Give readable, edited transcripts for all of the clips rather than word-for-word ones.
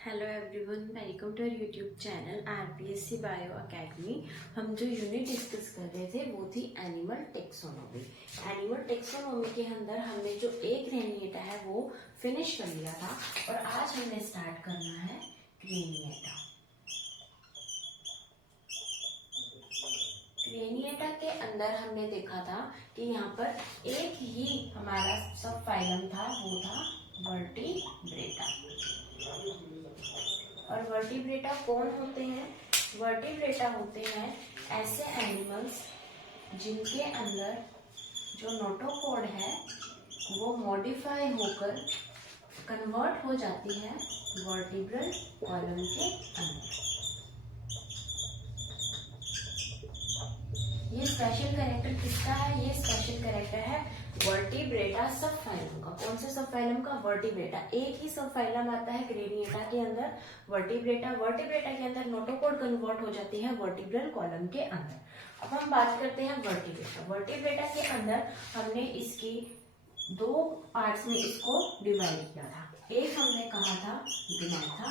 Hello everyone, welcome to our YouTube channel RPSC bio academy. हम जो unit discuss कर रहे थे वो थी एनिमल टेक्सोनोमी। एनिमल टेक्सोनोमी के अंदर हमने जो एक ग्रेनिएटा है वो फिनिश कर लिया था और आज हमने स्टार्ट करना है ग्रेनिएटा। ग्रेनिएटा के अंदर हमने देखा था कि यहाँ पर एक ही हमारा सब फाइलम था, वो था वर्टिब्रेटा। और वर्टिब्रेटा कौन होते हैं? वर्टिब्रेटा होते हैं ऐसे एनिमल्स जिनके अंदर जो नोटोकॉर्ड है वो मॉडिफाई होकर कन्वर्ट हो जाती है वर्टिब्रल कॉलम के अंदर। ये स्पेशल कैरेक्टर किसका है? ये स्पेशल कैरेक्टर है वर्टिब्रेटा सब फाइलम का। कौन से सब फाइलम का? वर्टिब्रेटा। एक ही सब फाइलम आता है ग्रेनिएटा के अंदर, वर्टिब्रेटा। वर्टिब्रेटा के अंदर नोटोकॉर्ड कन्वर्ट हो जाती है वर्टिब्रल कॉलम के अंदर। अब हम बात करते हैं वर्टिब्रेटा। वर्टिब्रेटा के अंदर हमने इसकी दो पार्ट्स में इसको डिवाइड किया था। एक हमने कहा था ग्नैथा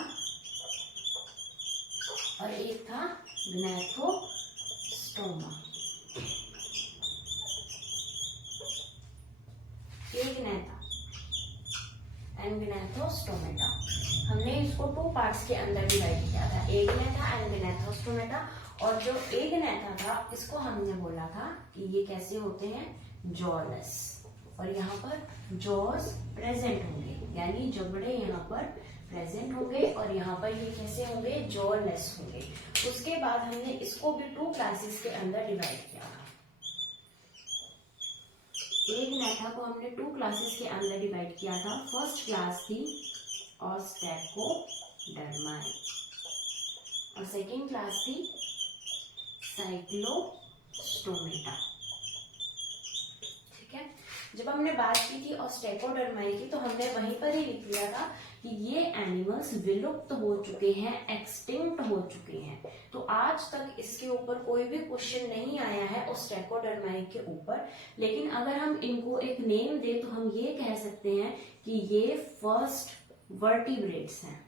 और एक था ग्नैथोस्टोमा। And Gnathostomata. हमने इसको टू पार्ट्स के अंदर डिवाइड किया था, एग्नेथा एंड ग्नैथोस्टोमेटा। और जो एग्नेथा था इसको हमने बोला था कि ये कैसे होते हैं? जॉलेस। और यहाँ पर जॉज प्रेजेंट होंगे, यानी जबड़े यहाँ पर प्रेजेंट होंगे और यहाँ पर ये कैसे होंगे? जॉलेस होंगे। उसके बाद हमने इसको भी टू क्लासेस के अंदर डिवाइड किया था। एग्नेथा को हमने टू क्लासेस के अंदर डिवाइड किया था। फर्स्ट क्लास थी ऑस्टेकोडर्माई और सेकेंड क्लास थी साइक्लोस्टोमेटा। ठीक है, जब हमने बात की थी ऑस्टेकोडर्माई की तो हमने वहीं पर ही लिख लिया था कि ये एनिमल्स विलुप्त हो चुके हैं, एक्सटिंक्ट हो चुके हैं। तो आज तक इसके ऊपर कोई भी क्वेश्चन नहीं आया है ऑस्टेकोडर्माई के ऊपर। लेकिन अगर हम इनको एक नेम दे तो हम ये कह सकते हैं कि ये फर्स्ट वर्टिब्रेट्स हैं।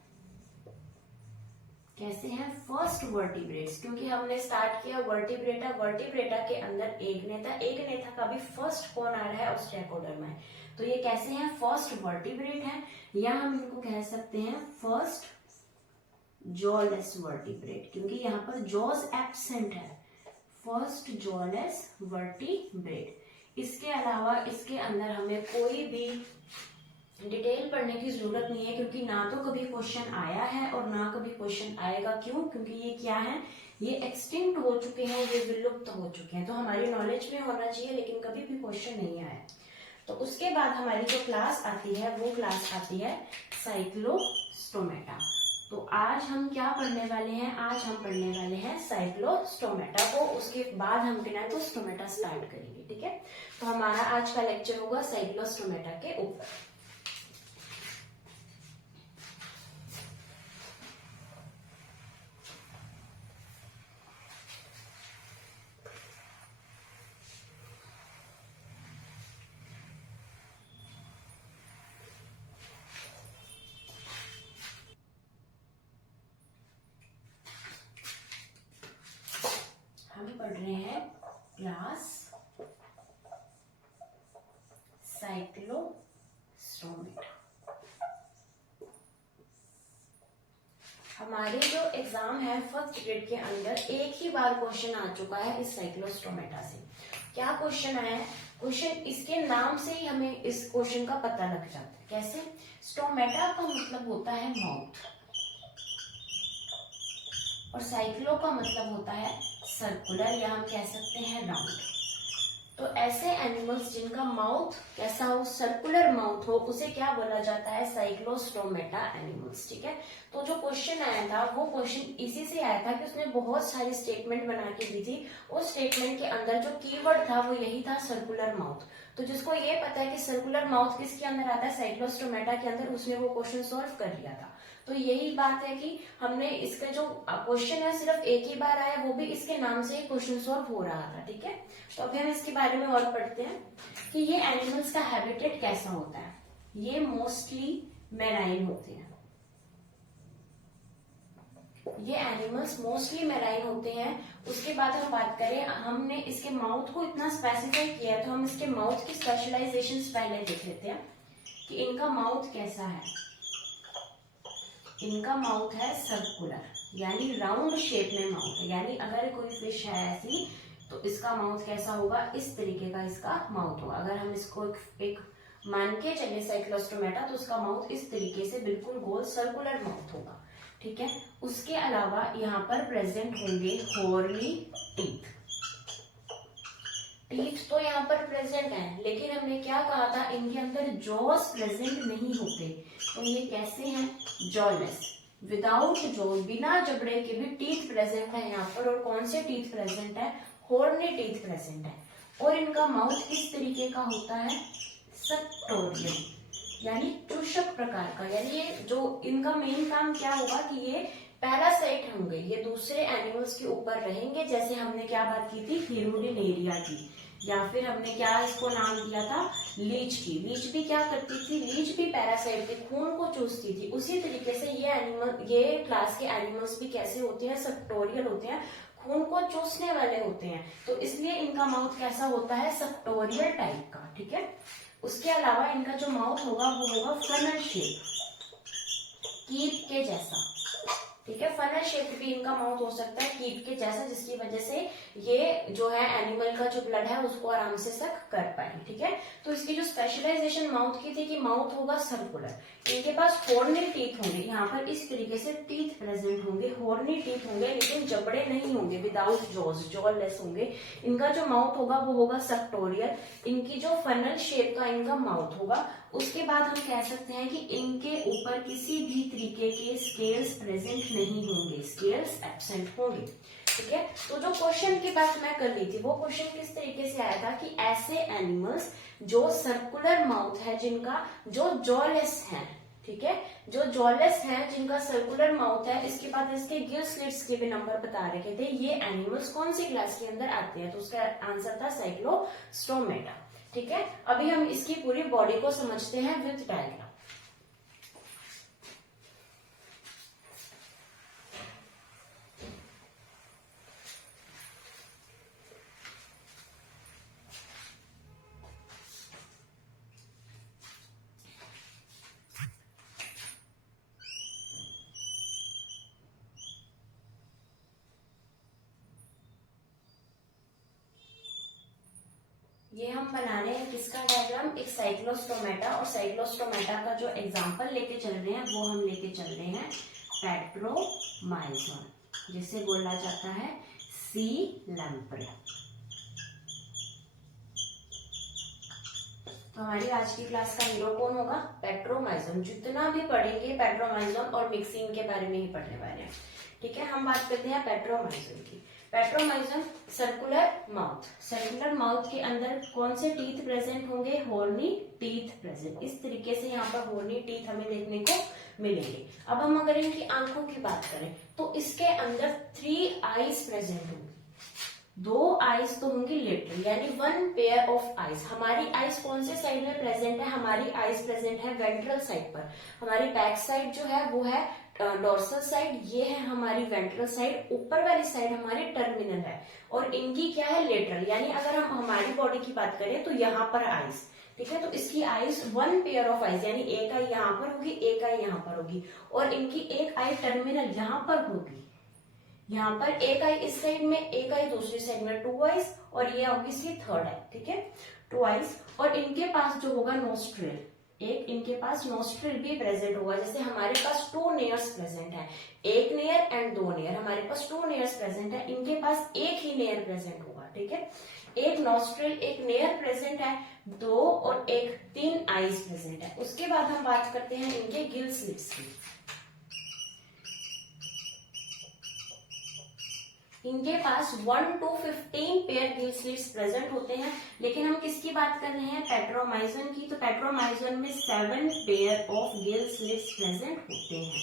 कैसे हैं? फर्स्ट वर्टिब्रेट्स, क्योंकि हमने स्टार्ट किया वर्टिब्रेटा। वर्टिब्रेटा के अंदर एग्नेथा, एग्नेथा का भी फर्स्ट कौन आ रहा है? ऑस्टेकोडर्माई। तो ये कैसे हैं? फर्स्ट वर्टिब्रेट हैं, या हम इनको कह सकते हैं फर्स्ट जॉलेस वर्टिब्रेट, क्योंकि यहाँ पर जॉज एब्सेंट है। First jawless vertebrate. इसके अलावा इसके अंदर हमें कोई भी डिटेल पढ़ने की जरूरत नहीं है, क्योंकि ना तो कभी क्वेश्चन आया है और ना कभी क्वेश्चन आएगा। क्यों? क्योंकि ये क्या है? ये एक्सटिंक्ट हो चुके हैं, ये विलुप्त हो चुके हैं। तो हमारी नॉलेज में होना चाहिए, लेकिन कभी भी क्वेश्चन नहीं आया। तो उसके बाद हमारी जो क्लास आती है वो क्लास आती है साइक्लोस्टोमेटा। तो आज हम क्या पढ़ने वाले हैं? आज हम पढ़ने वाले हैं साइक्लोस्टोमेटा को। उसके बाद हम ग्नैथोस्टोमेटा स्टार्ट करेंगे। ठीक है, तो हमारा आज का लेक्चर होगा साइक्लोस्टोमेटा के ऊपर। हम पढ़ रहे हैं क्लास साइक्लोस्टोमेटा। हमारे जो एग्जाम है फर्स्ट ग्रेड के अंदर एक ही बार क्वेश्चन आ चुका है इस साइक्लोस्टोमेटा से। क्या क्वेश्चन आया है? क्वेश्चन इसके नाम से ही हमें इस क्वेश्चन का पता लग जाता है। कैसे? स्टोमेटा का मतलब होता है माउथ और साइक्लो का मतलब होता है सर्कुलर, या हम कह सकते हैं राउंड। तो ऐसे एनिमल्स जिनका माउथ कैसा हो? सर्कुलर माउथ हो, उसे क्या बोला जाता है? Cyclostomata animals. ठीक है, तो जो क्वेश्चन आया था वो क्वेश्चन इसी से आया था कि उसने बहुत सारी स्टेटमेंट बना के दी थी। उस स्टेटमेंट के अंदर जो कीवर्ड था वो यही था, सर्कुलर माउथ। तो जिसको ये पता है कि सर्कुलर माउथ किसके अंदर आता है? साइक्लोस्टोमेटा के अंदर, उसने वो क्वेश्चन सॉल्व कर लिया था। तो यही बात है कि हमने इसका जो क्वेश्चन है सिर्फ एक ही बार आया, वो भी इसके नाम से ही क्वेश्चन सॉल्व हो रहा था। ठीक है, तो अभी हम इसके बारे में और पढ़ते हैं कि ये एनिमल्स का हैबिटेट कैसा होता है। ये मोस्टली मैराइन होते हैं। ये एनिमल्स मोस्टली मैराइन होते हैं। उसके बाद हम बात करें, हमने इसके माउथ को इतना स्पेसिफाई किया है तो हम इसके माउथ की स्पेशलाइजेशन पहले देख लेते हैं कि इनका माउथ कैसा है। इनका माउथ है सर्कुलर, यानी राउंड शेप में माउथ है। यानी अगर कोई फिश है ऐसी तो इसका माउथ कैसा होगा, इस तरीके का इसका माउथ होगा। अगर हम इसको एक मान के चले साइक्लोस्टोमेटा तो उसका माउथ इस तरीके से बिल्कुल गोल सर्कुलर माउथ होगा। ठीक है। उसके अलावा यहाँ पर प्रेजेंट होंगे हॉर्नी टीथ। टीथ तो यहाँ पर प्रेजेंट है, लेकिन हमने क्या कहा था, इनके अंदर जॉस प्रेजेंट नहीं होते। तो ये कैसे हैं, जॉलेस, विदाउट जॉ, बिना जबड़े के भी टीथ प्रेजेंट है यहाँ पर। और कौन से टीथ प्रेजेंट है, हॉर्नी टीथ प्रेजेंट है। और इनका माउथ किस तरीके का होता है, सक्टोरियल, यानी चूषक प्रकार का। यानी ये जो इनका मेन काम क्या होगा कि ये पैरासाइट होंगे, ये दूसरे एनिमल्स के ऊपर रहेंगे। जैसे हमने क्या बात की थी, हिरुडिनेरिया की, या फिर हमने क्या इसको नाम दिया था, लीच की। लीच भी क्या करती थी, लीच भी पैरासाइट थी, खून को चूसती थी। उसी तरीके से ये एनिमल, ये क्लास के एनिमल्स भी कैसे होते हैं, सक्टोरियल होते हैं, खून को चूसने वाले होते हैं। तो इसलिए इनका माउथ कैसा होता है, सक्टोरियल टाइप का। ठीक है। उसके अलावा इनका जो माउथ होगा वो होगा फनल शेप, कीप के जैसा। ठीक है। फनल शेप भी इनका माउथ हो सकता है कीप के जैसा, जिसकी वजह से ये जो है एनिमल का जो ब्लड है उसको आराम से सक कर पाए। ठीक है। तो इसकी जो स्पेशलाइजेशन माउथ की थी कि माउथ होगा सर्कुलर, इनके पास हॉर्नी टीथ होंगे, यहाँ पर इस तरीके से टीथ प्रेजेंट होंगे, हॉर्नी टीथ होंगे, लेकिन जबड़े नहीं होंगे, विदाउट जॉज, जॉलेस होंगे। इनका जो माउथ होगा वो होगा सक्टोरियल, इनकी जो फनल शेप का इनका माउथ होगा। उसके बाद हम कह सकते हैं कि इनके ऊपर किसी भी तरीके के स्केल्स प्रेजेंट नहीं होंगे, स्केल्स एब्सेंट होंगे। ठीक है। तो जो क्वेश्चन की बात मैं कर ली थी वो क्वेश्चन किस तरीके से आया था कि ऐसे एनिमल्स जो सर्कुलर माउथ है, जिनका जो जॉलेस है, ठीक है, जो जॉलेस है, जिनका सर्कुलर माउथ है, इसके बाद इसके गिल स्लिट्स के भी नंबर बता रखे थे, ये एनिमल्स कौन सी क्लास के अंदर आते हैं। तो उसका आंसर था साइक्लोस्टोमेटा। ठीक है। अभी हम इसकी पूरी बॉडी को समझते हैं विद डायग्राम। ये हम बना रहे हैं किसका डायग्राम, एक साइक्लोस्टोमेटा। और साइक्लोस्टोमेटा का जो एग्जांपल लेके चल रहे हैं वो हम लेके चल रहे हैं पेट्रोमाइजोन, जिसे बोला जाता है सी लैम्प्रे। तो हमारी आज की क्लास का हीरो कौन होगा, पेट्रोमाइजोन। जितना भी पढ़ेंगे पेट्रोमाइजोन और मिक्सिन के बारे में ही पढ़ने वाले हैं। ठीक है। हम बात करते हैं पेट्रोमाइजोन की। Petromyzon circular mouth, circular mouth के अंदर कौन से टीथ प्रेजेंट होंगे, हॉर्नी टीथ प्रेजेंट। इस तरीके से यहाँ पर हॉर्नी टीथ हमें देखने को मिलेंगे। अब हम अगर इनकी आंखों की बात करें तो इसके अंदर 3 आईज प्रेजेंट होंगी। 2 आईज तो होंगी लेटरल, यानी 1 पेयर ऑफ आईज। हमारी आईज कौन से साइड में प्रेजेंट है, हमारी आईज प्रेजेंट है वेंट्रल साइड पर। हमारी बैक साइड जो है वो है डोर्सल साइड, ये है हमारी वेंट्रल साइड। ऊपर वाली साइड हमारी टर्मिनल है और इनकी क्या है, लेटरल। यानी अगर हम हमारी बॉडी की बात करें तो यहाँ पर आईज, ठीक है, तो इसकी आईज 1 पेयर ऑफ आईज, यानी एक आई यहाँ पर होगी, एक आई यहाँ पर होगी, और इनकी एक आई टर्मिनल यहाँ पर होगी। यहाँ पर एक आई इस साइड में, एक आई दूसरी साइड में, 2 आईज, और ये होगी इसकी 3rd आई। ठीक है, 2 आईज। और इनके पास जो होगा नोस्ट्रिल, एक इनके पास नोस्ट्रिल भी प्रेजेंट होगा। जैसे हमारे पास 2 नेयर्स प्रेजेंट है, एक नेयर एंड 2 नेयर, हमारे पास 2 नेयर्स प्रेजेंट है, इनके पास एक ही नेयर प्रेजेंट होगा। ठीक है, एक नोस्ट्रिल, एक नेयर प्रेजेंट है, 2 और एक 3 आईज प्रेजेंट है। उसके बाद हम बात करते हैं इनके गिल स्लिट्स की। इनके पास 1 to 15 pair gill slits present होते हैं। लेकिन हम किसकी बात कर रहे हैं, पेट्रोमाइजोन की। तो पेट्रोमाइजोन में 7 pair of gill slits present होते हैं।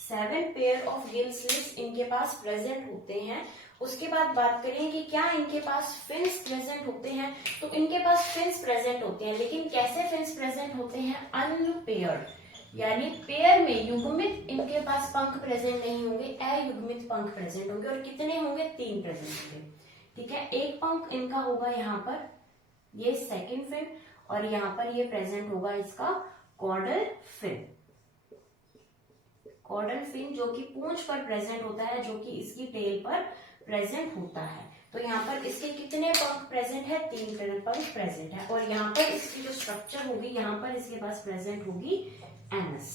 7 पेयर ऑफ गिल स्लिट्स इनके पास प्रेजेंट होते हैं। उसके बाद बात करें कि क्या इनके पास फिन्स प्रेजेंट होते हैं। तो इनके पास फिन्स प्रेजेंट होते हैं, लेकिन कैसे फिन्स प्रेजेंट होते हैं, अनपेयर्ड, यानी पेयर में युग्मित इनके पास पंख प्रेजेंट नहीं होंगे, अयुग्मित पंख प्रेजेंट होंगे। और कितने होंगे? 3 प्रेजेंट होंगे। ठीक है, एक पंख इनका होगा यहाँ पर, ये सेकंड फिन, और यहाँ पर ये प्रेजेंट होगा इसका कॉर्डल फिन। कॉर्डल फिन जो कि पूंछ पर प्रेजेंट होता है, जो कि इसकी टेल पर प्रेजेंट होता है। तो यहाँ पर इसके कितने पंख प्रेजेंट है? 3 पंख प्रेजेंट है। और यहाँ पर इसकी जो स्ट्रक्चर होगी, यहाँ पर इसके पास प्रेजेंट होगी एनस।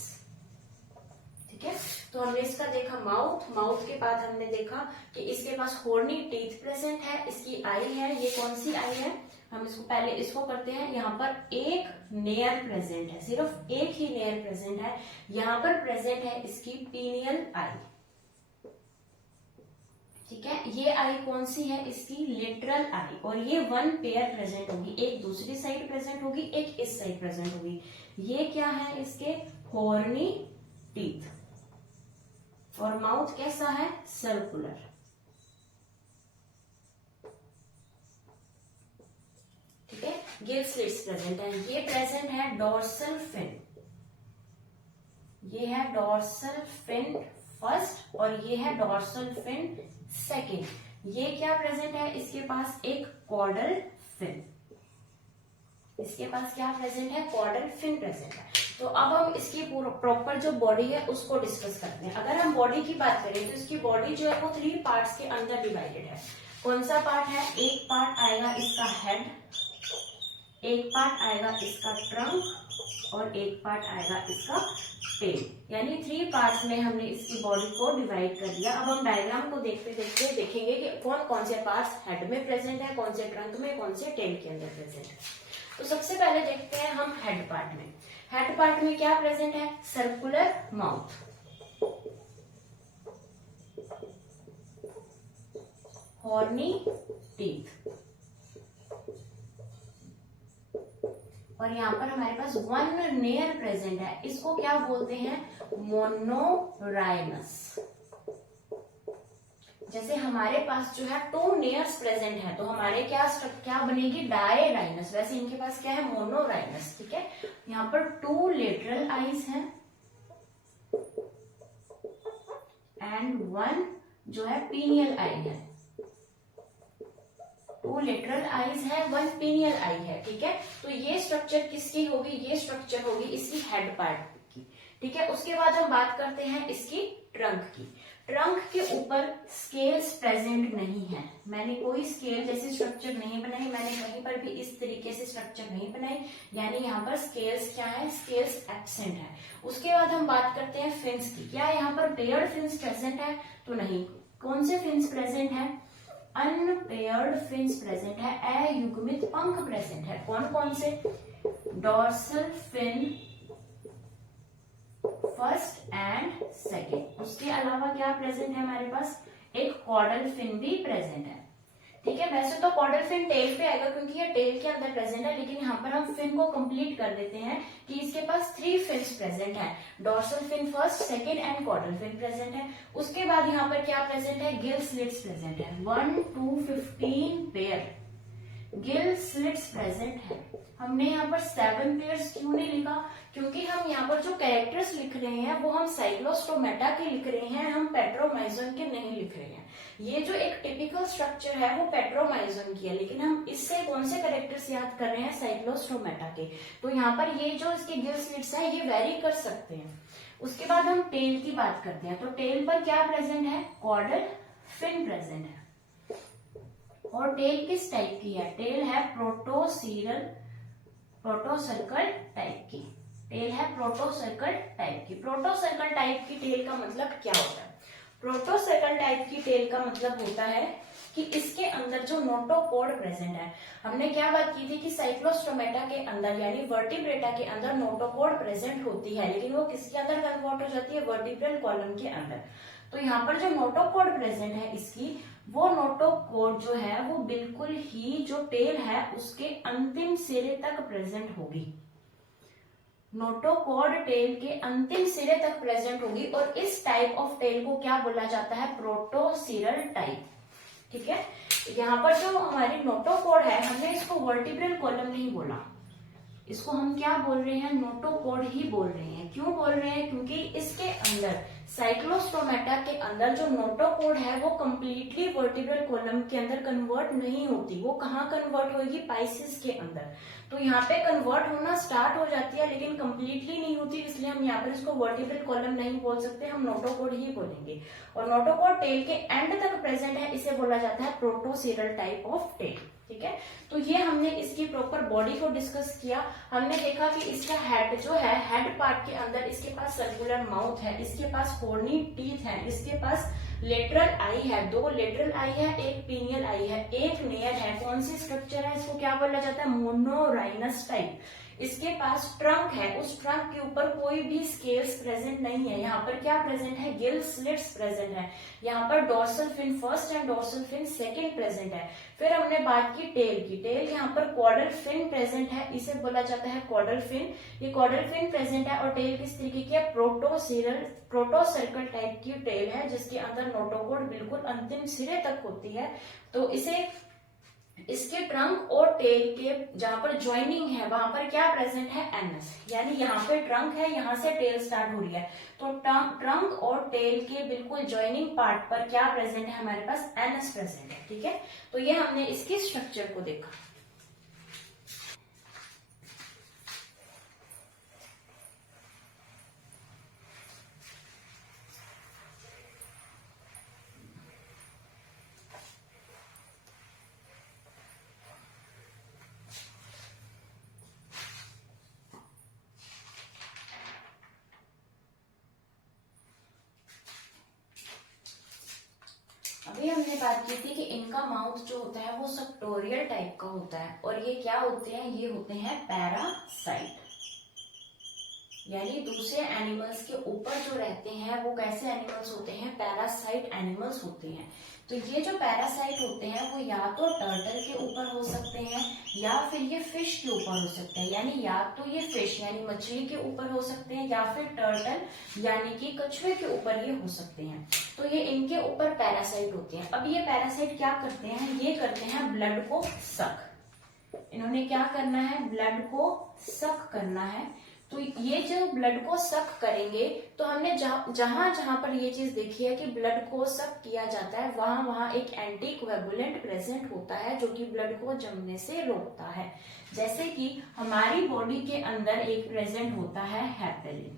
ठीक है, तो हमने इसका देखा माउथ। माउथ के बाद हमने देखा कि इसके पास हॉर्नी टीथ प्रेजेंट है, इसकी आई है। ये कौन सी आई है? हम इसको पहले इसको करते हैं। यहाँ पर एक नेयर प्रेजेंट है, सिर्फ एक ही नेयर प्रेजेंट है। यहाँ पर प्रेजेंट है इसकी पीनियल आई। ठीक है, ये आई कौन सी है? इसकी लिटरल आई। और ये 1 पेयर प्रेजेंट होगी, एक दूसरी साइड प्रेजेंट होगी, एक इस साइड प्रेजेंट होगी। ये क्या है? इसके हॉर्नी टीथ। और माउथ कैसा है? सर्कुलर। ठीक है, गिल स्लिट्स प्रेजेंट है। ये प्रेजेंट है डोर्सल फिन। ये है डोर्सल फिन फर्स्ट और ये है डोर्सल फिन सेकेंड। ये क्या प्रेजेंट है? इसके पास एक कॉर्डल फिन। इसके पास क्या प्रेजेंट है? कॉर्डल फिन प्रेजेंट है। तो अब हम इसकी प्रॉपर जो बॉडी है उसको डिस्कस करते हैं। अगर हम बॉडी की बात करें तो इसकी बॉडी जो है वो 3 पार्ट्स के अंदर डिवाइडेड है। कौन सा पार्ट है? एक पार्ट आएगा इसका हेड, एक पार्ट आएगा इसका ट्रंक और एक पार्ट आएगा इसका टेल। यानी 3 पार्ट्स में हमने इसकी बॉडी को डिवाइड कर दिया। अब हम डायग्राम को देखते देखते देखेंगे कि कौन कौन से पार्ट्स हेड में प्रेजेंट है, कौन से ट्रंक में, कौन से टेल के अंदर प्रेजेंट है। तो सबसे पहले देखते हैं हम हेड पार्ट में। हेड पार्ट में क्या प्रेजेंट है? सर्कुलर माउथ, हॉर्नी टीथ, और यहाँ पर हमारे पास 1 नेयर प्रेजेंट है। इसको क्या बोलते हैं? मोनोराइनस। जैसे हमारे पास जो है 2 नेयर्स प्रेजेंट है तो हमारे क्या बनेगी? डायराइनस। वैसे इनके पास क्या है? मोनोराइनस। ठीक है, यहाँ पर 2 लेटरल आईज हैं एंड 1 जो है पीनियल आई है। 2 लेटरल आईज है, 1 पीनियल आई है। ठीक है, तो ये स्ट्रक्चर किसकी होगी? ये स्ट्रक्चर होगी इसकी हेड पार्ट की। ठीक है, उसके बाद हम बात करते हैं इसकी ट्रंक की। ट्रंक के ऊपर स्केल्स प्रेजेंट नहीं है। मैंने कोई स्केल जैसी स्ट्रक्चर नहीं बनाई, मैंने कहीं पर भी इस तरीके से स्ट्रक्चर नहीं बनाई, यानी यहाँ पर स्केल्स क्या है? स्केल्स एब्सेंट है। उसके बाद हम बात करते हैं फिन्स की। क्या यहाँ पर पेयर्ड फिन्स प्रेजेंट है? तो नहीं। कौन से फिन्स प्रेजेंट है? अनपेयर्ड फिन्स प्रेजेंट है, अयुग्मित पंख प्रेजेंट है। कौन कौन से? Dorsal fin first and second. उसके अलावा क्या प्रेजेंट है हमारे पास? एक कॉर्डल फिन भी प्रेजेंट है। ठीक है, वैसे तो कॉर्डल फिन टेल पे आएगा क्योंकि ये टेल के अंदर प्रेजेंट है, लेकिन यहाँ पर हम फिन को कंप्लीट कर देते हैं कि इसके पास 3 फिन्स प्रेजेंट है। Dorsal fin first, second and caudal fin present है। उसके बाद यहाँ पर क्या प्रेजेंट है? गिल स्लिट्स प्रेजेंट है। 1 2 15 पेयर गिल स्लिट्स प्रेजेंट है। हमने यहाँ पर 7 पेयर्स क्यों नहीं लिखा? क्योंकि हम यहाँ पर जो कैरेक्टर्स लिख रहे हैं वो हम साइक्लोस्टोमेटा के लिख रहे हैं, हम पेट्रोमाइजोन के नहीं लिख रहे हैं। ये जो एक टिपिकल स्ट्रक्चर है वो पेट्रोमाइजोन की है, लेकिन हम इससे कौन से कैरेक्टर्स याद कर रहे हैं? साइक्लोस्टोमेटा के। तो यहाँ पर ये जो इसके गिल स्लिट्स है ये वेरी कर सकते हैं। उसके बाद हम टेल की बात करते हैं। तो टेल पर क्या प्रेजेंट है? कॉर्डल फिन प्रेजेंट है। और टेल किस टाइप की है? टेल है प्रोटोसर्कल टाइप की। टेल है प्रोटोसर्कल टाइप की। प्रोटोसर्कल टाइप की टेल का मतलब क्या होता है? प्रोटोसर्कल टाइप की टेल का मतलब होता है कि इसके अंदर जो नोटोकॉर्ड प्रेजेंट है। हमने क्या बात की थी कि साइक्लोस्टोमेटा के अंदर यानी वर्टिब्रेटा के अंदर नोटोकॉर्ड प्रेजेंट होती है, लेकिन वो किसके अंदर कन्वर्ट हो जाती है? वर्टिब्रल कॉलम के अंदर। तो यहाँ पर जो नोटोकॉर्ड प्रेजेंट है इसकी, वो नोटोकॉर्ड जो है वो बिल्कुल ही जो टेल है उसके अंतिम सिरे तक प्रेजेंट होगी। नोटोकॉर्ड टेल के अंतिम सिरे तक प्रेजेंट होगी और इस टाइप ऑफ टेल को क्या बोला जाता है? प्रोटोसिरल टाइप। ठीक है, यहाँ पर जो हमारी नोटोकॉर्ड है हमने इसको वर्टिब्रल कॉलम नहीं बोला, इसको हम क्या बोल रहे हैं, नोटोकॉर्ड ही बोल रहे हैं। क्यों बोल रहे हैं, क्योंकि इसके अंदर साइक्लोस्टोमेटा के अंदर जो नोटोकॉर्ड है वो कंप्लीटली वर्टिब्रल कॉलम के अंदर कन्वर्ट नहीं होती। वो कहाँ कन्वर्ट होगी, पाइसिस के अंदर। तो यहाँ पे कन्वर्ट होना स्टार्ट हो जाती है लेकिन कंप्लीटली नहीं होती, इसलिए हम यहाँ पर इसको वर्टिब्रल कॉलम नहीं बोल सकते, हम नोटोकॉर्ड ही बोलेंगे। और नोटोकॉर्ड टेल के एंड तक प्रेजेंट है, इसे बोला जाता है प्रोटोसीरल टाइप ऑफ टेल। ठीक है, तो ये हमने इसकी प्रॉपर बॉडी को डिस्कस किया। हमने देखा कि इसका हेड जो है, हेड पार्ट के अंदर इसके पास सर्कुलर माउथ है, इसके पास होर्नी टीथ है, इसके पास लेटरल आई है, 2 लेटरल आई है, एक पीनियल आई है, एक नेयर है। कौन सी स्ट्रक्चर है, इसको क्या बोला जाता है, मोनोराइनस टाइप। इसके पास ट्रंक है, उस ट्रंक के ऊपर कोई भी स्केल्स प्रेजेंट नहीं है। यहाँ पर क्या प्रेजेंट है, गिल स्लिट्स प्रेजेंट है। यहाँ पर dorsal fin first and dorsal fin second present है। फिर हमने बात की टेल की, टेल यहाँ पर कॉर्डल फिन प्रेजेंट है, इसे बोला जाता है कॉर्डल फिन। ये कॉर्डल फिन प्रेजेंट है और टेल किस तरीके की है, प्रोटोसर्कल टाइप की टेल है, जिसके अंदर नोटोकॉर्ड बिल्कुल अंतिम सिरे तक होती है। तो इसे इसके ट्रंक और टेल के जहां पर ज्वाइनिंग है वहां पर क्या प्रेजेंट है, एनएस। यानी यहाँ पे ट्रंक है, यहाँ से टेल स्टार्ट हो रही है, तो ट्रंक और टेल के बिल्कुल ज्वाइनिंग पार्ट पर क्या प्रेजेंट है, हमारे पास एनएस प्रेजेंट है। ठीक है, तो ये हमने इसकी स्ट्रक्चर को देखा। अभी हमने बात की थी कि इनका माउथ जो होता है वो सक्टोरियल टाइप का होता है, और ये क्या होते हैं, ये होते हैं पैरासाइट। यानी दूसरे एनिमल्स के ऊपर जो रहते हैं वो कैसे एनिमल्स होते हैं, पैरासाइट एनिमल्स होते हैं। तो ये जो पैरासाइट होते हैं वो या तो टर्टल के ऊपर हो सकते हैं या फिर ये फिश के ऊपर हो सकते हैं। यानी या तो ये फिश यानी मछली के ऊपर हो सकते हैं या फिर टर्टल यानी कि कछुए के ऊपर ये हो सकते हैं। तो ये इनके ऊपर पैरासाइट होते हैं। अब ये पैरासाइट क्या करते हैं, ये करते हैं ब्लड को सक। इन्होंने क्या करना है, ब्लड को सक करना है। तो ये जो ब्लड को सक करेंगे, तो हमने जहां जहां पर ये चीज देखी है कि ब्लड को सक किया जाता है, वहां वहां एक एंटीकोएगुलेंट प्रेजेंट होता है जो कि ब्लड को जमने से रोकता है। जैसे कि हमारी बॉडी के अंदर एक प्रेजेंट होता है हेपेरिन।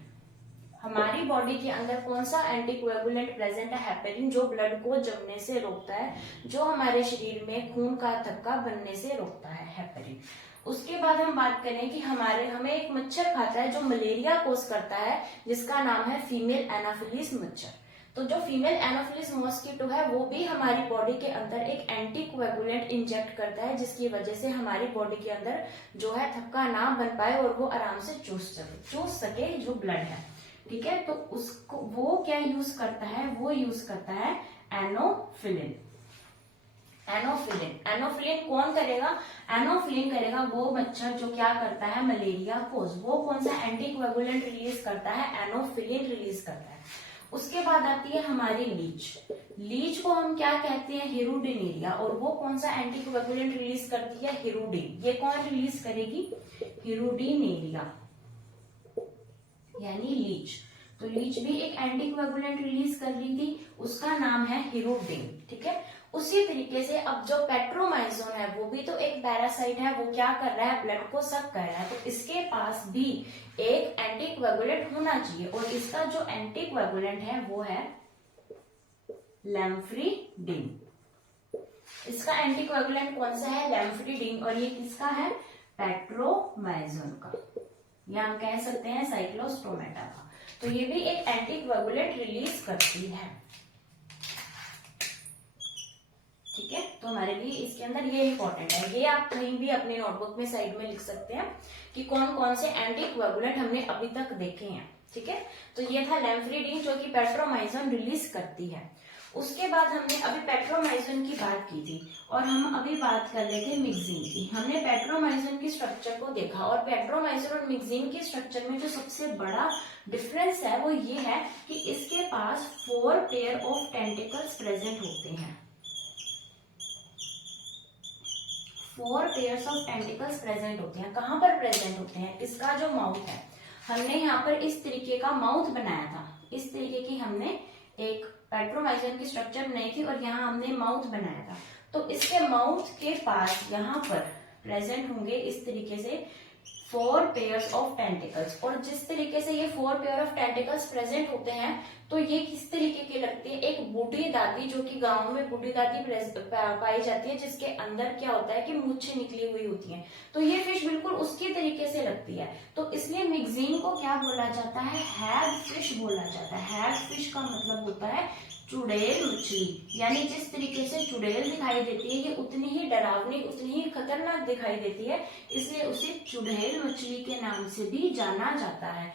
हमारी बॉडी के अंदर कौन सा एंटीकोएगुलेंट प्रेजेंट है, हेपेरिन, जो ब्लड को जमने से रोकता है, जो हमारे शरीर में खून का थक्का बनने से रोकता है, हेपेरिन। उसके बाद हम बात करें कि हमें एक मच्छर खाता है जो मलेरिया कोज करता है, जिसका नाम है फीमेल एनाफिलिस मच्छर। तो जो फीमेल एनाफिलिस मॉस्किटो है वो भी हमारी बॉडी के अंदर एक एंटीकोएगुलेंट इंजेक्ट करता है, जिसकी वजह से हमारी बॉडी के अंदर जो है थक्का ना बन पाए और वो आराम से चूस सके जो ब्लड है। ठीक है, तो उसको वो क्या यूज करता है, वो यूज करता है एनोफिलिन। एनोफिलिन कौन करेगा, एनोफिलिन करेगा वो मच्छर जो क्या करता है, मलेरिया कोज। वो कौन सा एंटीकोएगुलेंट रिलीज करता है, एनोफिलिन रिलीज करता है। उसके बाद आती है हमारी लीच। लीच को हम क्या कहते हैं, हिरुडिनेरिया, और वो कौन सा एंटीकोएगुलेंट रिलीज करती है, हिरुडिन। ये कौन रिलीज करेगी, हिरुडिनेरिया यानी लीच। तो लीच भी एक एंटीकोएगुलेंट रिलीज कर रही थी, उसका नाम है हिरुडिन। ठीक है, उसी तरीके से अब जो पेट्रोमाइजोन है वो भी तो एक पैरासाइट है, वो क्या कर रहा है, ब्लड को सक कर रहा है। तो इसके पास भी एक एंटीकोएगुलेंट होना चाहिए, और इसका जो एंटीकोएगुलेंट है वो है लैम्फ्रिडिन। इसका एंटीकोएगुलेंट कौन सा है, लैम्फ्रिडिन, और ये किसका है, पेट्रोमाइजोन का, या हम कह सकते हैं साइक्लोस्टोमेटा का। तो ये भी एक एंटीकोएगुलेंट रिलीज करती है। ठीक है, तो हमारे लिए इसके अंदर ये इंपॉर्टेंट है। ये आप कहीं भी अपने नोटबुक में साइड में लिख सकते हैं कि कौन कौन से एंटीकोएगुलेंट हमने अभी तक देखे हैं। ठीक है, तो ये था लैम्फ्रिडिन जो कि पेट्रोमाइजोन रिलीज करती है। उसके बाद हमने अभी पेट्रोमाइजोन की बात की थी, और हम अभी बात कर रहे थे मिक्सिन की। हमने पेट्रोमाइजोन की स्ट्रक्चर को देखा, और पेट्रोमाइजोन और मिक्सिन की स्ट्रक्चर में जो सबसे बड़ा डिफरेंस है वो ये है कि इसके पास 4 पेयर ऑफ टेंटिकल्स प्रेजेंट होते हैं। 4 पेयर्स ऑफ टेंटिकल्स प्रेजेंट होते हैं। कहाँ पर प्रेजेंट होते हैं? इसका जो माउथ है, हमने यहाँ पर इस तरीके का माउथ बनाया था, इस तरीके की हमने एक पेट्रोमाइजन की स्ट्रक्चर बनाई थी और यहाँ हमने माउथ बनाया था। तो इसके माउथ के पास यहाँ पर प्रेजेंट होंगे इस तरीके से 4 पेयर्स ऑफ टेंटिकल्स। और जिस तरीके से ये 4 पेयर ऑफ टेंटिकल्स प्रेजेंट होते हैं तो ये किस तरीके की लगती है? एक बूढ़ी दादी, जो कि गांव में बूढ़ी दादी पाई जाती है, जिसके अंदर क्या होता है कि मूछें निकली हुई होती हैं। तो ये फिश बिल्कुल उसकी तरीके से लगती है। तो इसलिए मिक्जीन को क्या बोला जाता है? हैग फिश बोला जाता है। हैग फिश का मतलब होता है चुड़ैल मछली। यानी जिस तरीके से चुड़ैल दिखाई देती है ये उतनी ही डरावनी, उतनी ही खतरनाक दिखाई देती है, इसलिए उसे चुड़ैल मछली के नाम से भी जाना जाता है।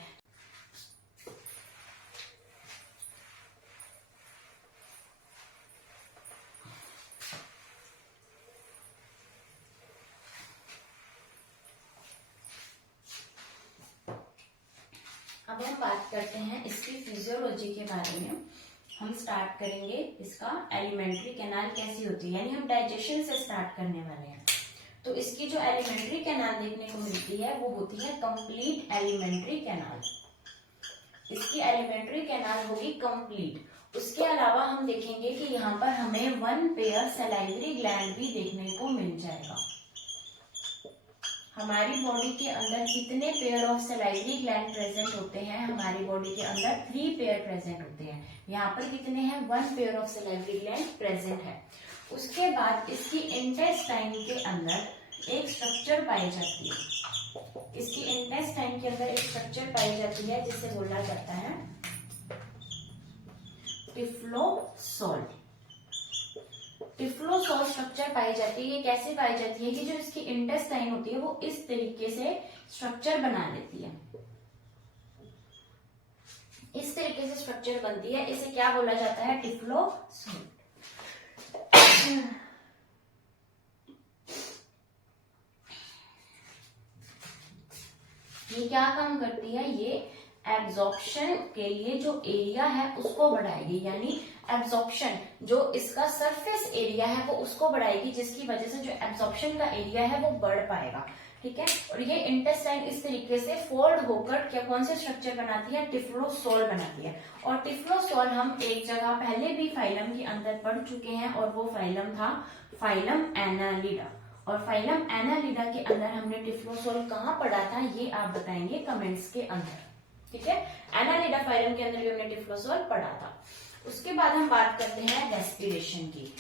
अब हम बात करते हैं इसकी फिजियोलॉजी के बारे में। हम स्टार्ट करेंगे इसका एलिमेंट्री कैनाल कैसी होती है, यानी हम डाइजेशन से स्टार्ट करने वाले हैं। तो इसकी जो एलिमेंट्री कैनाल देखने को मिलती है वो होती है कंप्लीट एलिमेंट्री कैनाल। इसकी एलिमेंट्री कैनाल होगी कंप्लीट। उसके अलावा हम देखेंगे कि यहाँ पर हमें 1 पेयर सलाइवरी ग्लैंड भी देखने को मिल जाएगा। हमारी बॉडी के अंदर कितने pair of salivary gland present होते हैं? हमारी बॉडी के अंदर 3 पेयर प्रेजेंट होते हैं। यहाँ पर कितने हैं? 1 pair of salivary gland present है। उसके बाद इसकी इंटेस्टाइन के अंदर एक स्ट्रक्चर पाई जाती है। इसकी इंटेस्टाइन के अंदर एक स्ट्रक्चर पाई जाती है जिसे बोला जाता है टिफ्लोसोल। टिफ्लोसोल स्ट्रक्चर पाई जाती है। ये कैसे पाई जाती है कि जो इसकी इंटेस्टाइन होती है वो इस तरीके से स्ट्रक्चर बना लेती है। इस तरीके से स्ट्रक्चर बनती है, इसे क्या बोला जाता है? टिफ्लोसोल। ये क्या काम करती है? ये एब्जॉर्प्शन के लिए जो एरिया है उसको बढ़ाएगी, यानी एब्जॉर्प्शन जो इसका सरफेस एरिया है वो उसको बढ़ाएगी, जिसकी वजह से जो एब्जॉर्प्शन का एरिया है वो बढ़ पाएगा। ठीक है। और ये इंटेस्टाइन इस तरीके से फोल्ड होकर क्या कौन से स्ट्रक्चर बनाती है? टिफ्लोसोल बनाती है। और टिफ्लोसोल हम एक जगह पहले भी फाइलम के अंदर पढ़ चुके हैं और वो फाइलम था फाइलम एनालिडा। और फाइलम एनालिडा के अंदर हमने टिफ्लोसोल कहाँ पढ़ा था ये आप बताएंगे कमेंट्स के अंदर। ठीक है। एनालिडा फाइलम के अंदर भी हमने टिफ्लोसोल पढ़ा था। उसके बाद हम बात करते हैं रेस्पिरेशन की।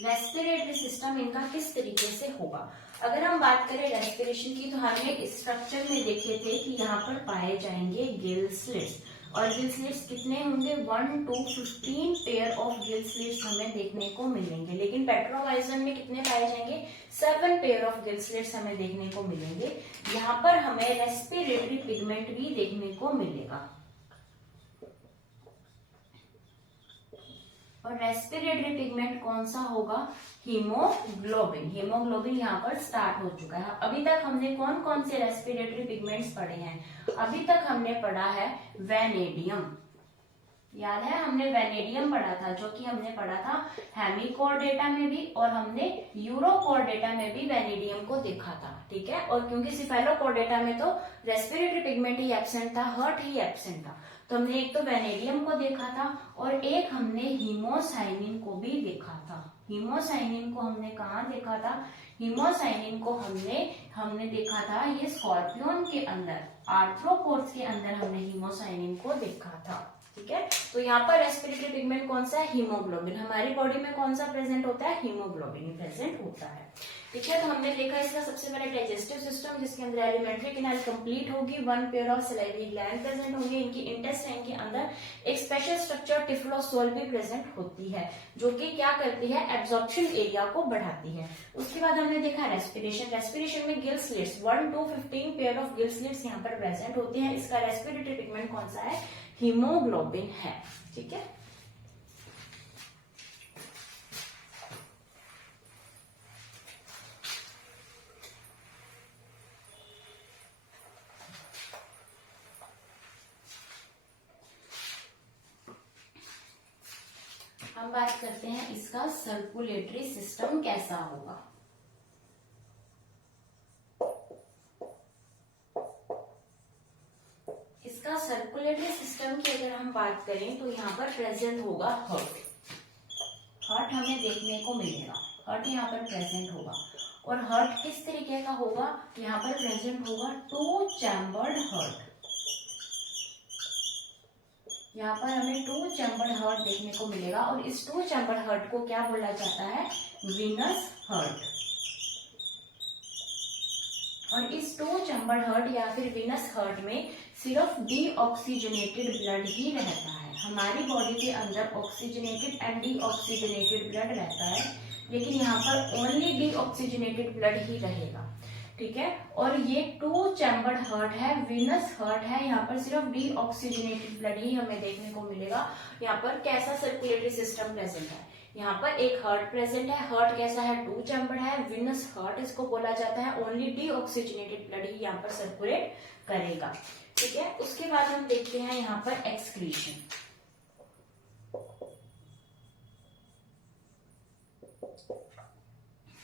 रेस्पिरेटरी सिस्टम इनका किस तरीके से होगा? अगर हम बात करें रेस्पिरेशन की तो हमने इस स्ट्रक्चर में देखे थे कि यहाँ पर पाए जाएंगे गिल स्लिट्स। और गिल स्लिट्स कितने होंगे? 1 to 15 pair of gill slits हमें देखने को मिलेंगे। लेकिन पेट्रोमाइजन में कितने पाए जाएंगे? 7 पेयर ऑफ गिल स्लिट्स हमें देखने को मिलेंगे। यहाँ पर हमें रेस्पिरेटरी पिगमेंट भी देखने को मिलेगा। और रेस्पिरेटरी पिगमेंट कौन सा होगा? हीमोग्लोबिन। हीमोग्लोबिन यहाँ पर स्टार्ट हो चुका है। अभी तक हमने कौन कौन से रेस्पिरेटरी पिगमेंट्स पढ़े हैं? अभी तक हमने पढ़ा है वेनेडियम, याद है हमने वेनेडियम पढ़ा था, जो कि हमने पढ़ा था हेमिकोर्डेटा में भी और हमने यूरोकोर्डेटा में भी वेनेडियम को देखा था। ठीक है। और क्योंकि सिफेलोकोर्डेटा में तो रेस्पिरेटरी पिगमेंट ही एब्सेंट था, हर्ट ही एब्सेंट था, तो हमने एक तो वेनेडियम को देखा था और एक हमने हीमोसाइनिन को भी देखा था। हीमोसाइनिन को हमने कहाँ देखा था? हीमोसाइनिन को हमने देखा था ये स्कॉर्पियन के अंदर, आर्थ्रोपोड्स के अंदर हमने हीमोसाइनिन को देखा था। ठीक है। तो यहाँ पर रेस्पिरेटरी पिगमेंट कौन सा है? हीमोग्लोबिन। हमारी बॉडी में कौन सा प्रेजेंट होता है? हीमोग्लोबिन प्रेजेंट होता है। ठीक है। तो हमने देखा इसका सबसे पहले डाइजेस्टिव सिस्टम, जिसके अंदर एलिमेंट्री कैनाल कंप्लीट होगी, 1 pair of salivary gland present होंगे, इनकी इंटेस्टाइन के अंदर एक स्पेशल स्ट्रक्चर टिफ्लोसोल भी प्रेजेंट होती है, जो कि क्या करती है? एब्जॉर्प्शन एरिया को बढ़ाती है। उसके बाद हमने देखा रेस्पिरेशन। रेस्पिरेशन में gill slits 1 to 15 pair of gill slits यहाँ पर प्रेजेंट होते हैं। इसका रेस्पिरेटरी पिगमेंट कौन सा है? हीमोग्लोबिन है। ठीक है। हम बात करते हैं इसका सर्कुलेटरी सिस्टम कैसा होगा। इसका सर्कुलेटरी सिस्टम की अगर हम बात करें तो यहाँ पर प्रेजेंट होगा हार्ट। हार्ट हमें देखने को मिलेगा, हार्ट यहाँ पर प्रेजेंट होगा। और हार्ट किस तरीके का होगा, यहाँ पर प्रेजेंट होगा 2 चैम्बर्ड हार्ट। यहाँ पर हमें 2 चैम्बर्ड हार्ट देखने को मिलेगा और इस 2 चैम्बर्ड हार्ट को क्या बोला जाता है, वीनस हार्ट। और इस 2 चैम्बर्ड हार्ट या फिर वीनस हार्ट में सिर्फ डीऑक्सीजनेटेड ब्लड ही रहता है। हमारी बॉडी के अंदर ऑक्सीजनेटेड एंड डीऑक्सीजनेटेड ब्लड रहता है, लेकिन यहाँ पर ओनली डीऑक्सीजनेटेड ब्लड ही रहेगा, ठीक है। और ये 2 चैम्बर्ड हार्ट है, वीनस हार्ट है, यहाँ पर सिर्फ डीऑक्सीजनेटेड ब्लड ही हमें देखने को मिलेगा। यहाँ पर कैसा सर्कुलेटरी सिस्टम प्रेजेंट है, यहाँ पर एक हार्ट प्रेजेंट है। हार्ट कैसा है, 2 चैम्बर्ड है, वीनस हार्ट इसको बोला जाता है। ओनली डीऑक्सीजनेटेड ब्लड ही यहाँ पर सर्कुलेट करेगा, ठीक है। उसके बाद हम देखते हैं यहाँ पर एक्सक्रीशन।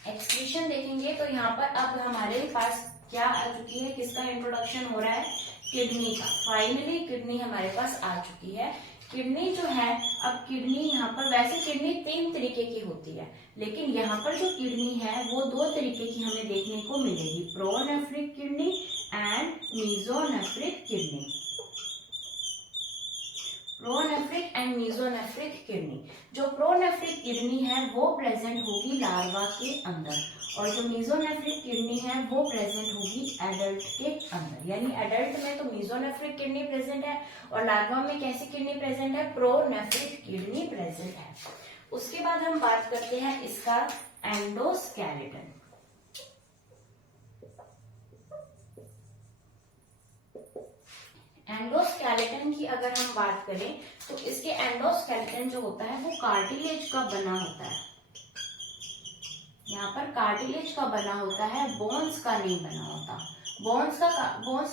एक्सक्रीशन देखेंगे तो यहाँ पर अब हमारे पास क्या आ चुकी है, किसका इंट्रोडक्शन हो रहा है, किडनी का। फाइनली किडनी हमारे पास आ चुकी है। किडनी जो है, अब किडनी यहाँ पर वैसे किडनी 3 तरीके की होती है, लेकिन यहाँ पर जो किडनी है वो 2 तरीके की हमें देखने को मिलेगी, pronephric kidney and mesonephric kidney. Pronephric and mesonephric kidney. जो प्रोनेफ्रिक किडनी है वो प्रेजेंट होगी लार्वा के अंदर, और जो मीजोनेफ्रिक किडनी है वो प्रेजेंट होगी एडल्ट के अंदर। यानी एडल्ट में तो मीजोनेफ्रिक किडनी प्रेजेंट है और लार्वा में कैसी किडनी प्रेजेंट है, प्रोनेफ्रिक किडनी प्रेजेंट है। उसके बाद हम बात करते हैं इसका एंडोस्केलेटन। एंडोस्केलेटन की अगर हम बात करें तो इसके एंडोस्केलेटन जो होता है वो कार्टिलेज का बना होता है। यहाँ पर कार्टिलेज का बना होता है, बोन्स का नहीं बना होता। बोन्स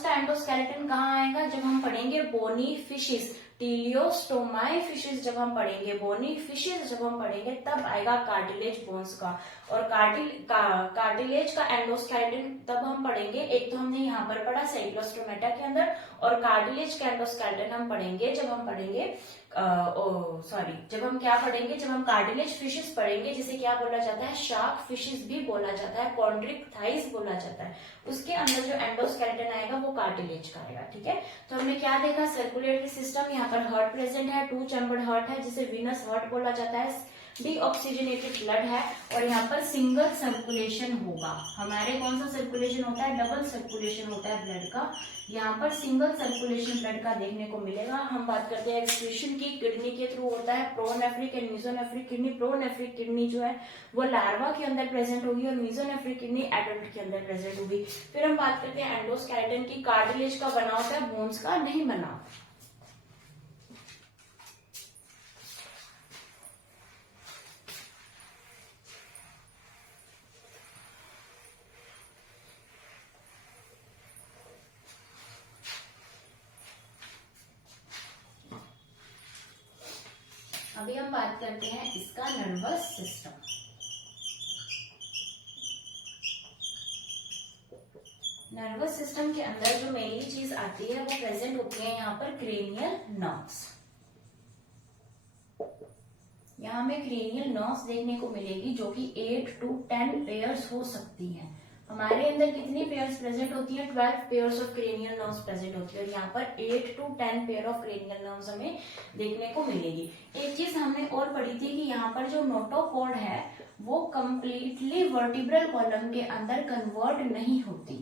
का एंडोस्केलेटन कहाँ आएगा, जब हम पढ़ेंगे बोनी फिशेस, टीलियोस्टोमाई फिशेस जब हम पढ़ेंगे, बोनी फिशेस जब हम पढ़ेंगे तब आएगा कार्टिलेज बोन्स का। और कार्टिलेज का एंडोस्केलेटन तब हम पढ़ेंगे, एक तो हमने यहाँ पर पढ़ा साइक्लोस्टोमेटा के अंदर, और कार्टिलेज का एंडोस्केलेटन हम पढ़ेंगे जब हम पढ़ेंगे जब हम क्या पढ़ेंगे, जब हम कार्टिलेज फिशेस पढ़ेंगे, जिसे क्या बोला जाता है, शार्क फिशेस भी बोला जाता है, कॉन्ड्रिक थाइस बोला जाता है। उसके अंदर जो एंडोस्केलेटन आएगा वो कार्टिलेज का आएगा, ठीक है। तो हमने क्या देखा, सर्कुलेटरी सिस्टम, यहाँ पर हार्ट प्रेजेंट है, 2 चैम्बर्ड हार्ट है जिसे वीनस हार्ट बोला जाता है, डीऑक्सीजनेटेड ब्लड है, और यहाँ पर सिंगल सर्कुलेशन होगा। हमारे कौन सा सर्कुलेशन होता है, डबल सर्कुलेशन होता है ब्लड का, यहाँ पर सिंगल सर्कुलेशन ब्लड का देखने को मिलेगा। हम बात करते हैं एक्सक्रीशन की, किडनी के थ्रू होता है, pronephric and mesonephric kidney. Pronephric kidney जो है वो लार्वा के अंदर प्रेजेंट होगी और मीजोनेफ्रिक किडनी एडल्ट के अंदर प्रेजेंट होगी। फिर हम बात करते हैं एंडोस्केलेटन की, कार्टिलेज का बना होता है, बोन्स का नहीं बना होता। अभी हम बात करते हैं इसका नर्वस सिस्टम। नर्वस सिस्टम के अंदर जो मेनली चीज आती है वो प्रेजेंट होती है यहाँ पर क्रेनियल नर्व्स। यहाँ हमें क्रेनियल नर्व्स देखने को मिलेगी जो कि 8 to 10 पेयर्स हो सकती हैं। हमारे अंदर कितनी पेयर्स प्रेजेंट होती है, 12 pairs of cranial nerves present होती है, और यहाँ पर 8 to 10 pair of cranial nerves हमें देखने को मिलेगी। एक चीज हमने और पढ़ी थी कि यहाँ पर जो नोटोकॉर्ड है वो कंप्लीटली वर्टिब्रल कॉलम के अंदर कन्वर्ट नहीं होती।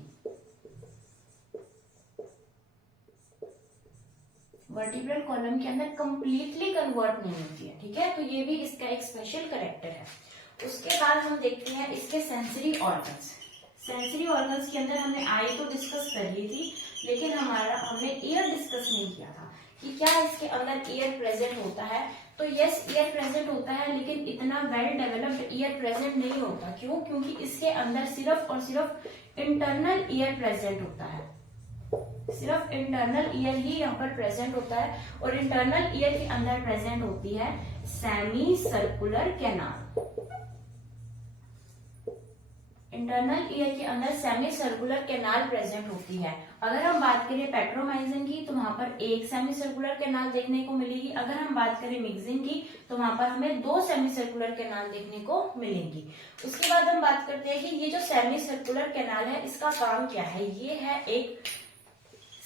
वर्टिब्रल कॉलम के अंदर कंप्लीटली कन्वर्ट नहीं होती है, ठीक है। तो ये भी इसका एक स्पेशल कैरेक्टर है। उसके बाद हम देखते हैं इसके सेंसरी ऑर्गन्स। सेंसरी ऑर्गन्स के अंदर हमने आई तो डिस्कस कर ली थी, लेकिन हमने ईयर डिस्कस नहीं किया था कि क्या इसके अंदर ईयर प्रेजेंट होता है। तो यस, ईयर प्रेजेंट होता है, लेकिन इतना वेल डेवलप्ड ईयर प्रेजेंट नहीं होता। क्यों? क्योंकि इसके अंदर सिर्फ और सिर्फ इंटरनल ईयर प्रेजेंट होता है, सिर्फ इंटरनल ईयर ही यहाँ पर प्रेजेंट होता है। और इंटरनल ईयर के अंदर प्रेजेंट होती है semicircular canal. Internal ear के अंदर सेमी सर्कुलर कैनाल प्रेजेंट होती है। अगर हम बात करें पेट्रोमाइसिन की तो वहां पर एक सेमी सर्कुलर कैनाल देखने को मिलेगी। अगर हम बात करें मिक्सिन की तो वहां पर हमें 2 सेमी सर्कुलर कैनाल देखने को मिलेंगी। उसके बाद हम बात करते हैं कि ये जो सेमी सर्कुलर कैनाल है इसका काम क्या है। ये है एक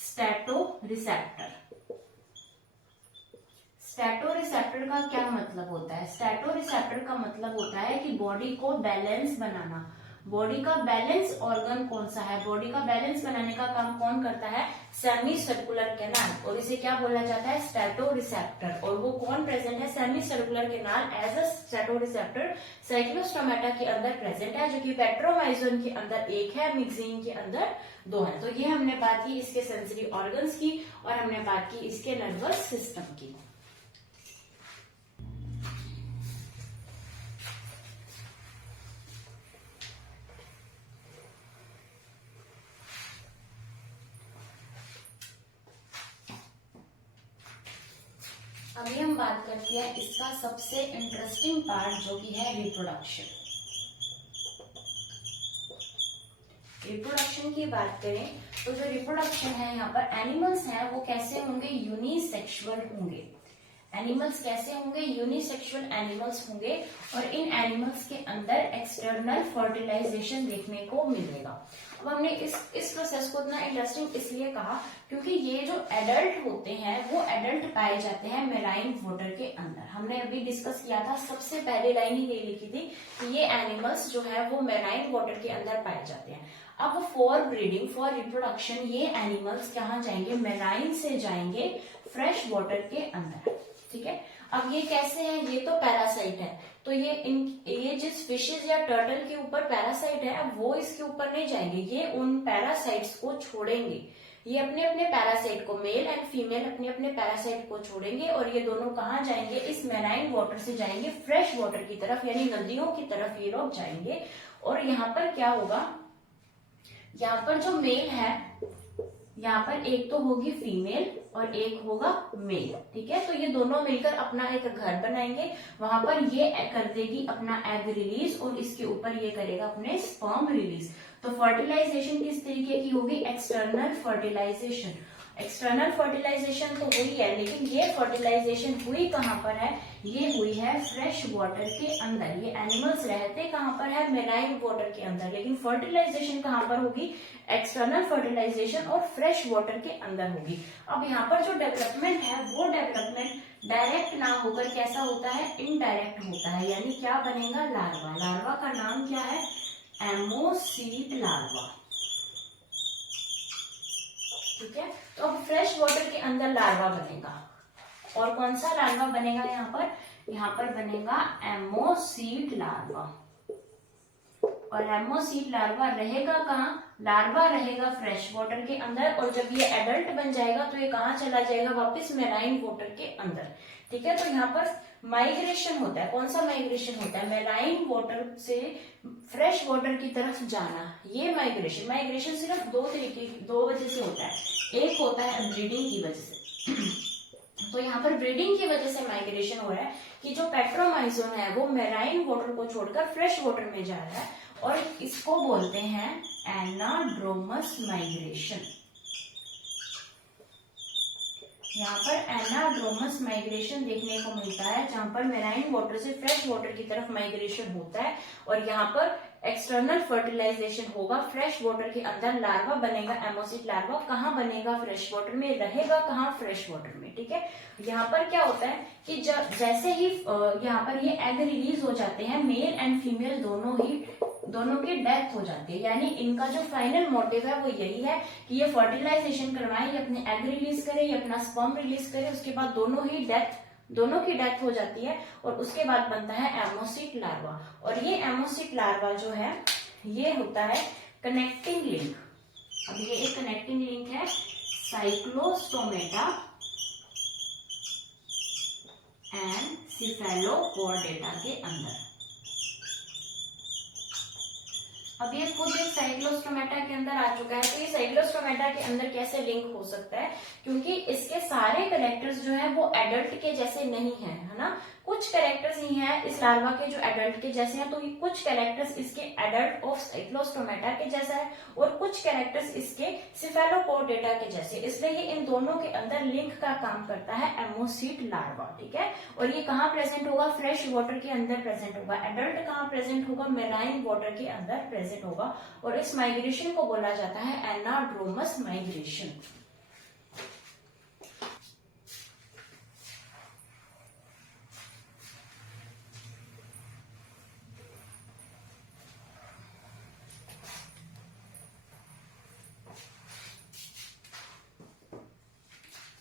स्टेटो रिसेप्टर। स्टेटो रिसेप्टर का क्या मतलब होता है? स्टेटो रिसेप्टर का मतलब होता है कि बॉडी को बैलेंस बनाना। बॉडी का बैलेंस ऑर्गन कौन सा है? बॉडी का बैलेंस बनाने का काम कौन करता है? सेमी सर्कुलर कैनाल, और इसे क्या बोला जाता है? Statoreceptor. और वो कौन प्रेजेंट है? Semicircular canal as a statoreceptor Cyclostomata के अंदर प्रेजेंट है, जो कि पेट्रोमाइजोन के अंदर एक है, मिक्सिन के अंदर 2 है। तो ये हमने बात की इसके सेंसरी ऑर्गन्स की, और हमने बात की इसके नर्वस सिस्टम की। अभी हम बात करते हैं इसका सबसे इंटरेस्टिंग पार्ट, जो कि है रिप्रोडक्शन। रिप्रोडक्शन की बात करें तो जो रिप्रोडक्शन है यहाँ पर एनिमल्स हैं वो कैसे होंगे? यूनिसेक्सुअल होंगे। एनिमल्स कैसे होंगे? यूनिसेक्सुअल एनिमल्स होंगे, और इन एनिमल्स के अंदर एक्सटर्नल फर्टिलाइजेशन देखने को मिलेगा। अब हमने इस प्रोसेस को इतना इंटरेस्टिंग इसलिए कहा क्योंकि ये जो एडल्ट होते हैं वो एडल्ट पाए जाते हैं मेराइन वाटर के अंदर। हमने अभी डिस्कस किया था, सबसे पहले लाइन ही ये लिखी थी कि ये एनिमल्स जो है वो मेराइन वाटर के अंदर पाए जाते हैं। अब फॉर ब्रीडिंग, फॉर रिप्रोडक्शन ये एनिमल्स कहाँ जाएंगे? मेराइन से जाएंगे फ्रेश वाटर के अंदर। ठीक है, अब ये कैसे है? ये तो पैरासाइट है, तो ये जिस फिशेज या टर्टल के ऊपर पैरासाइट है, अब वो इसके ऊपर नहीं जाएंगे, ये उन पैरासाइट्स को छोड़ेंगे। ये अपने अपने पैरासाइट को, मेल एंड फीमेल अपने अपने पैरासाइट को छोड़ेंगे, और ये दोनों कहाँ जाएंगे? इस मेराइन वाटर से जाएंगे फ्रेश वाटर की तरफ, यानी नदियों की तरफ ये लोग जाएंगे। और यहाँ पर क्या होगा? यहाँ पर जो मेल है, यहाँ पर एक तो होगी फीमेल और एक होगा मेल। ठीक है, तो ये दोनों मिलकर अपना एक घर बनाएंगे। वहां पर ये कर देगी अपना एग रिलीज, और इसके ऊपर ये करेगा अपने स्पर्म रिलीज। तो फर्टिलाइजेशन किस तरीके की होगी? External fertilisation. एक्सटर्नल फर्टिलाइजेशन तो हुई है, लेकिन ये फर्टिलाइजेशन हुई कहाँ पर है? ये हुई है फ्रेश वाटर के अंदर। ये एनिमल्स रहते कहाँ पर है? मेराइन वाटर के अंदर, लेकिन फर्टिलाइजेशन कहाँ पर होगी? एक्सटर्नल फर्टिलाइजेशन और फ्रेश वाटर के अंदर होगी। अब यहाँ पर जो डेवलपमेंट है वो डेवलपमेंट डायरेक्ट ना होकर कैसा होता है? इनडायरेक्ट होता है, यानी क्या बनेगा? लार्वा। लार्वा का नाम क्या है? एमोसीड लार्वा। ठीक है, तो अब फ्रेश वाटर के अंदर लार्वा बनेगा, और कौन सा लार्वा बनेगा? यहाँ पर बनेगा एमोसीड लार्वा। और एमोसीड लार्वा रहेगा कहाँ? लार्वा रहेगा फ्रेश वाटर के अंदर, और जब ये एडल्ट बन जाएगा तो ये कहाँ चला जाएगा? वापस मेराइन वाटर के अंदर। ठीक है, तो यहाँ पर माइग्रेशन होता है। कौन सा माइग्रेशन होता है? मेराइन वाटर से फ्रेश वाटर की तरफ जाना। ये माइग्रेशन सिर्फ दो वजह से होता है। एक होता है ब्रीडिंग की वजह से। तो यहाँ पर ब्रीडिंग की वजह से माइग्रेशन हो रहा है कि जो पेट्रोमाइजोन है वो मेराइन वाटर को छोड़कर फ्रेश वाटर में जा रहा है, और इसको बोलते हैं एनाड्रोमस माइग्रेशन। यहाँ पर एनाड्रोमस माइग्रेशन देखने को मिलता है, जहां पर मेराइन वाटर से फ्रेश वाटर की तरफ माइग्रेशन होता है, और यहाँ पर एक्सटर्नल फर्टिलाइजेशन होगा। फ्रेश वाटर के अंदर लार्वा बनेगा, एमोसिड लार्वा। कहाँ बनेगा? फ्रेश वाटर में। रहेगा कहाँ? फ्रेश वाटर में। ठीक है, यहाँ पर क्या होता है कि जब जैसे ही यहाँ पर ये एग रिलीज हो जाते हैं, मेल एंड फीमेल दोनों की डेथ हो जाती है, यानी इनका जो फाइनल मोटिव है वो यही है कि ये फर्टिलाइजेशन करवाएं, ये अपने एग रिलीज करें, ये अपना स्पर्म रिलीज करें, उसके बाद दोनों की डेथ हो जाती है, और उसके बाद बनता है एमोसिड लार्वा। और ये एमोसिड लार्वा जो है ये होता है कनेक्टिंग लिंक। अब ये एक कनेक्टिंग लिंक है साइक्लोस्टोमेटा एंड सिफेलोपोडेटा के अंदर। अब ये खुद एक साइक्लोस्टोमेटा के अंदर आ चुका है। तो ये साइक्लोस्टोमेटा के अंदर कैसे लिंक हो सकता है, क्योंकि इसके सारे कैरेक्टर्स जो है वो एडल्ट के जैसे नहीं है ना। कुछ कैरेक्टर्स ही हैं इस लार्वा के जो एडल्ट के जैसे हैं, तो ये कुछ कैरेक्टर्स इसके एडल्ट ऑफ साइक्लोस्टोमेटा के जैसा है और कुछ कैरेक्टर्स इसके सिफेलोपोडेटा के जैसे, इसलिए ये इन दोनों के अंदर लिंक का काम करता है एमोसीट लार्वा। ठीक है, और ये कहाँ प्रेजेंट होगा, फ्रेश वाटर के अंदर प्रेजेंट होगा। एडल्ट कहाँ प्रेजेंट होगा, मेराइन वाटर के अंदर प्रेजेंट होगा। और इस माइग्रेशन को बोला जाता है एनाड्रोमस माइग्रेशन।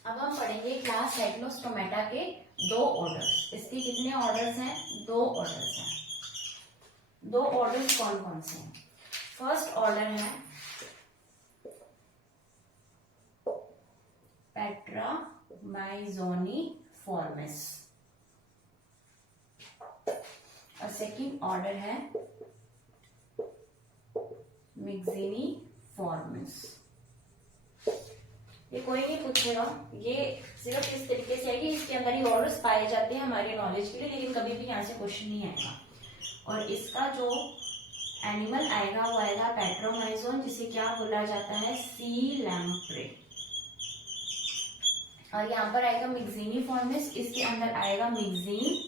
अब हम पढ़ेंगे क्लास साइक्लोस्टोमेटा के 2 ऑर्डर्स। इसके कितने ऑर्डर्स हैं, 2 ऑर्डर्स हैं। 2 ऑर्डर्स कौन कौन से हैं। फर्स्ट ऑर्डर है पेट्रामाइजोनिफॉर्मिस और सेकंड ऑर्डर है मिक्सिनिफॉर्मिस। ये कोई नहीं पूछेगा, ये सिर्फ इस तरीके से है कि इसके अंदर ही ऑर्डर्स पाए जाते हैं हमारे नॉलेज के लिए, लेकिन कभी भी यहाँ से क्वेश्चन नहीं आएगा। और इसका जो एनिमल आएगा वो आएगा पेट्रोमाइजोन, जिसे क्या बोला जाता है, सी लैम्प्रे। और यहाँ पर आएगा मिक्सिनिफॉर्मिस, इसके अंदर आएगा मिक्सिन,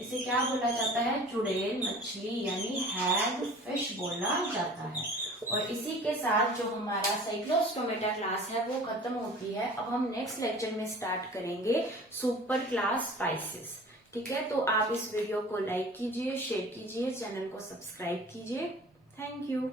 इसे क्या बोला जाता है, चुड़ैल मछली यानी हैग फिश बोला जाता है। और इसी के साथ जो हमारा साइक्लोस्टोमेटा क्लास है वो खत्म होती है। अब हम नेक्स्ट लेक्चर में स्टार्ट करेंगे सुपर क्लास स्पाइसेस। ठीक है, तो आप इस वीडियो को लाइक कीजिए, शेयर कीजिए, चैनल को सब्सक्राइब कीजिए। Thank you.